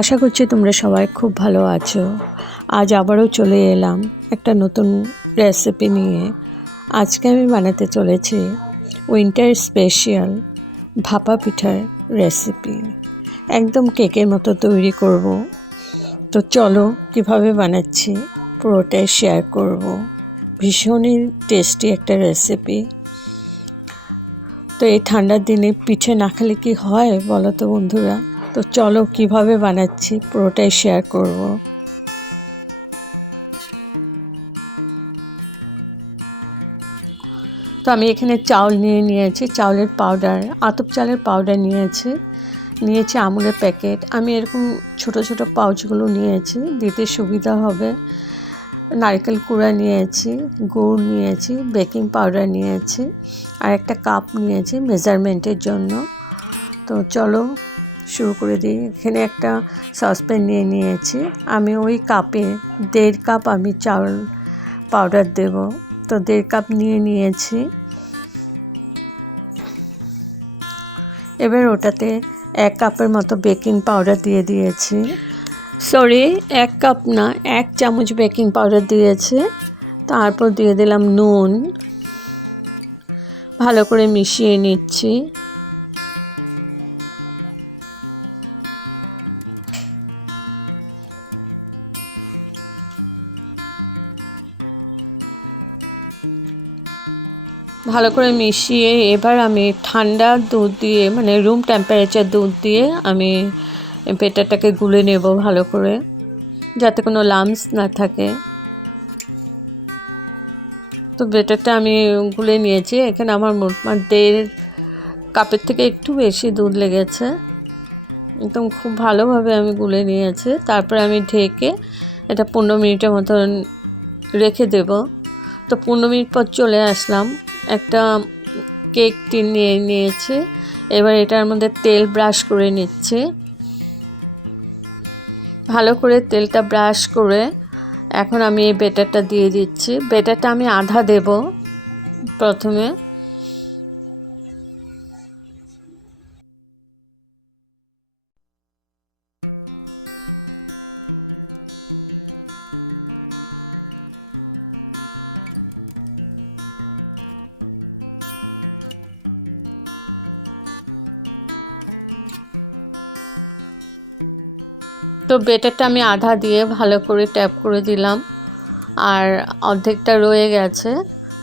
আশা করছি তোমরা সবাই খুব ভালো আছো। আজ আবারও চলে এলাম একটা নতুন রেসিপি নিয়ে। আজকে আমি বানাতে চলেছি উইন্টার স্পেশাল ভাপা পিঠার রেসিপি। একদম কেকের মতো তৈরি করব। তো চলো কিভাবে বানাচ্ছি পুরোটাই শেয়ার করব। ভীষণই টেস্টি একটা রেসিপি। তো এই ঠান্ডার দিনে পিঠে না খেলে কি হয় বলো তো বন্ধুরা। তো চলো কিভাবে বানাচ্ছি পুরোটাই শেয়ার করব। তো আমি এখানে চাউল নিয়েছি, চাউলের পাউডার, আতপ চালের পাউডার নিয়েছি আমুলের প্যাকেট। আমি এরকম ছোট ছোট পাউচগুলো নিয়েছি, দিতে সুবিধা হবে। নারকেল কুড়া নিয়েছি, গুড় নিয়েছি, বেকিং পাউডার নিয়েছি, আর একটা কাপ নিয়েছি মেজারমেন্টের জন্য। তো চলো শুরু করে দিই। এখানে একটা সসপ্যান নিয়েছি। আমি ওই কাপে 1.5 কাপ আমি চাউল পাউডার দেব। তো 1.5 কাপ নিয়েছি। এবার ওটাতে 1 কাপের মতো বেকিং পাউডার দিয়ে দিয়েছি। 1 কাপ না, 1 চামচ বেকিং পাউডার দিয়েছি। তারপর দিয়ে দিলাম নুন। ভালো করে মিশিয়ে নিচ্ছি। ভালো করে মিশিয়ে এবার আমি ঠান্ডা দুধ দিয়ে, মানে রুম টেম্পারেচার দুধ দিয়ে আমি ব্যাটারটাকে গুলে নেব ভালো করে, যাতে কোনো লাম্পস না থাকে। তো ব্যাটারটা আমি গুলে নিয়েছি। এখানে আমার মোট 1.5 কাপের থেকে একটু বেশি দুধ লেগেছে। একদম খুব ভালোভাবে আমি গুলে নিয়েছি। তারপরে আমি ঢেকে এটা 15 মিনিটের মতন রেখে দেব। তো 15 মিনিট পর চলে আসলাম। একটা কেক টিন নিয়েছি। এবার এটার মধ্যে তেল ব্রাশ করে নিচ্ছি। ভালো করে তেলটা ব্রাশ করে এখন আমি এই ব্যাটারটা দিয়ে দিচ্ছি। ব্যাটারটা আমি আধা দেব প্রথমে। তো ব্যাটারটা আমি আধা দিয়ে ভালো করে ট্যাপ করে দিলাম, আর অর্ধেকটা রয়ে গেছে,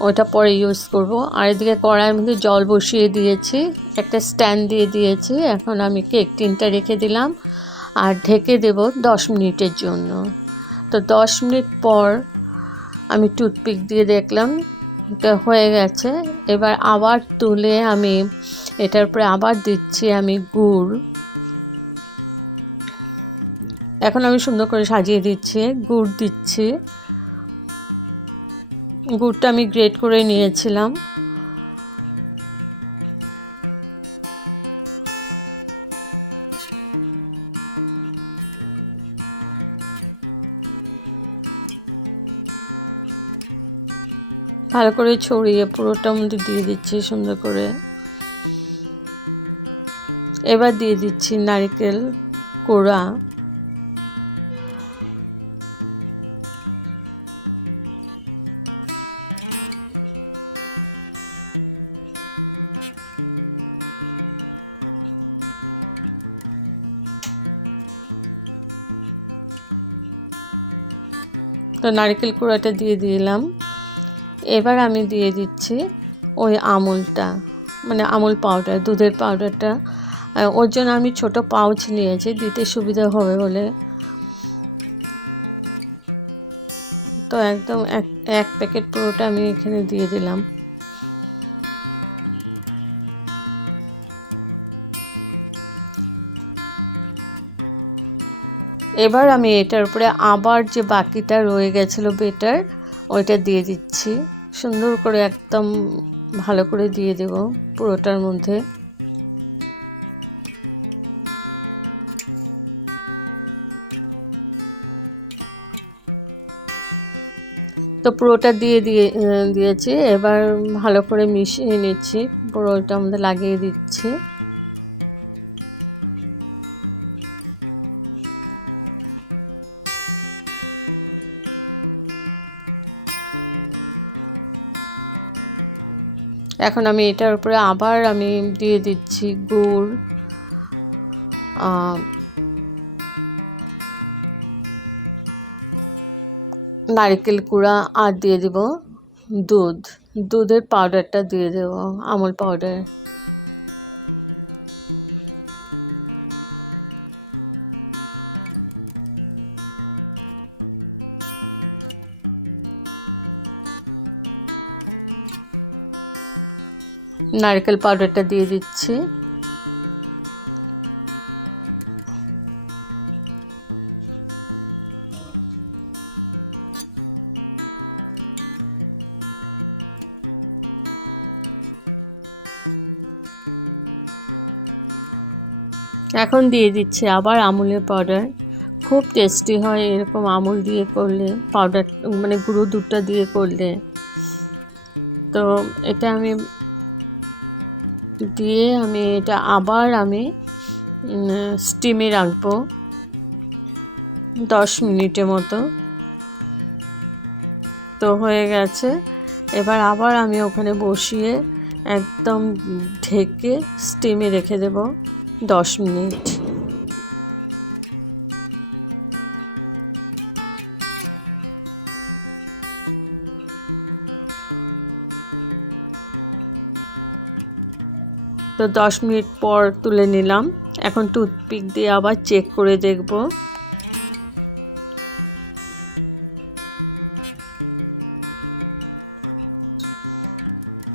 ওটা পরে ইউজ করব। আর এদিকে কড়াইয়ের মধ্যে জল বসিয়ে দিয়েছি, একটা স্ট্যান্ড দিয়ে দিয়েছি। এখন আমি কেক টিনটা রেখে দিলাম আর ঢেকে দেব 10 মিনিটের জন্য। তো 10 মিনিট পর আমি টুথপিক দিয়ে দেখলাম এটা হয়ে গেছে। এবার আবার তুলে আমি এটার উপরে আবার দিচ্ছি আমি গুড়। এখন আমি সুন্দর করে সাজিয়ে দিচ্ছি, গুড় দিচ্ছি। গুড়টা আমি গ্রেট করে নিয়েছিলাম। ভালো করে ছড়িয়ে পুরোটার মধ্যে দিয়ে দিচ্ছি সুন্দর করে। এবার দিয়ে দিচ্ছি নারকেল কোড়া। তো নারকেল কোড়াটা দিয়ে দিলাম। এবার আমি দিয়ে দিচ্ছি ওই আমুলটা, মানে আমুল পাউডার, দুধের পাউডারটা। ওর জন্য আমি ছোট পাউচ নিয়েছি, দিতে সুবিধা হবে বলে। তো একদম এক প্যাকেট পুরোটা আমি এখানে দিয়ে দিলাম। এবার আমি এটার উপরে আবার যে বাকিটা রয়ে গেছিলো ব্যাটার, ওইটা দিয়ে দিচ্ছি সুন্দর করে, একদম ভালো করে দিয়ে দেব পুরোটার মধ্যে। তো পুরোটা দিয়েছি। এবার ভালো করে মিশিয়ে নিচ্ছি, পুরোটা মধ্যে লাগিয়ে দিচ্ছি। এখন আমি এটার উপরে আবার আমি দিয়ে দিচ্ছি গুড়, নারকেল কুড়া, আর দিয়ে দিব দুধের পাউডারটা দিয়ে দেব, আমুল পাউডার। নারকেল পাউডারটা দিয়ে দিচ্ছি। এখন দিয়ে দিচ্ছি আবার আমুলের পাউডার। খুব টেস্টি হয় এরকম আমুল দিয়ে করলে, পাউডার মানে গুঁড়ো দুধটা দিয়ে করলে। তো এটা আমি দিয়ে এটা আবার আমি স্টিমে রাখবো 10 মিনিটের মতো। তো হয়ে গেছে। এবার আবার আমি ওখানে বসিয়ে একদম ঢেকে স্টিমে রেখে দেব 10 মিনিট। তো 10 মিনিট পর তুলে নিলাম। এখন টুথপিক দিয়ে আবার চেক করে দেখব।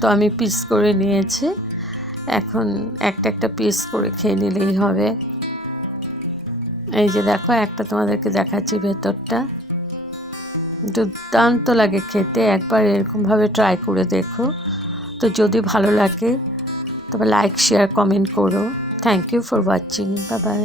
তো আমি পিস করে নিয়েছি, এখন একটা পিস করে খেয়ে নিলেই হবে। এই যে দেখো, একটা তোমাদেরকে দেখাচ্ছি ভেতরটা, দুর্দান্ত লাগে খেতে। একবার এরকমভাবে ট্রাই করে দেখো। তো যদি ভালো লাগে তবে লাইক, শেয়ার, কমেন্ট করো। Thank you for watching. Bye by.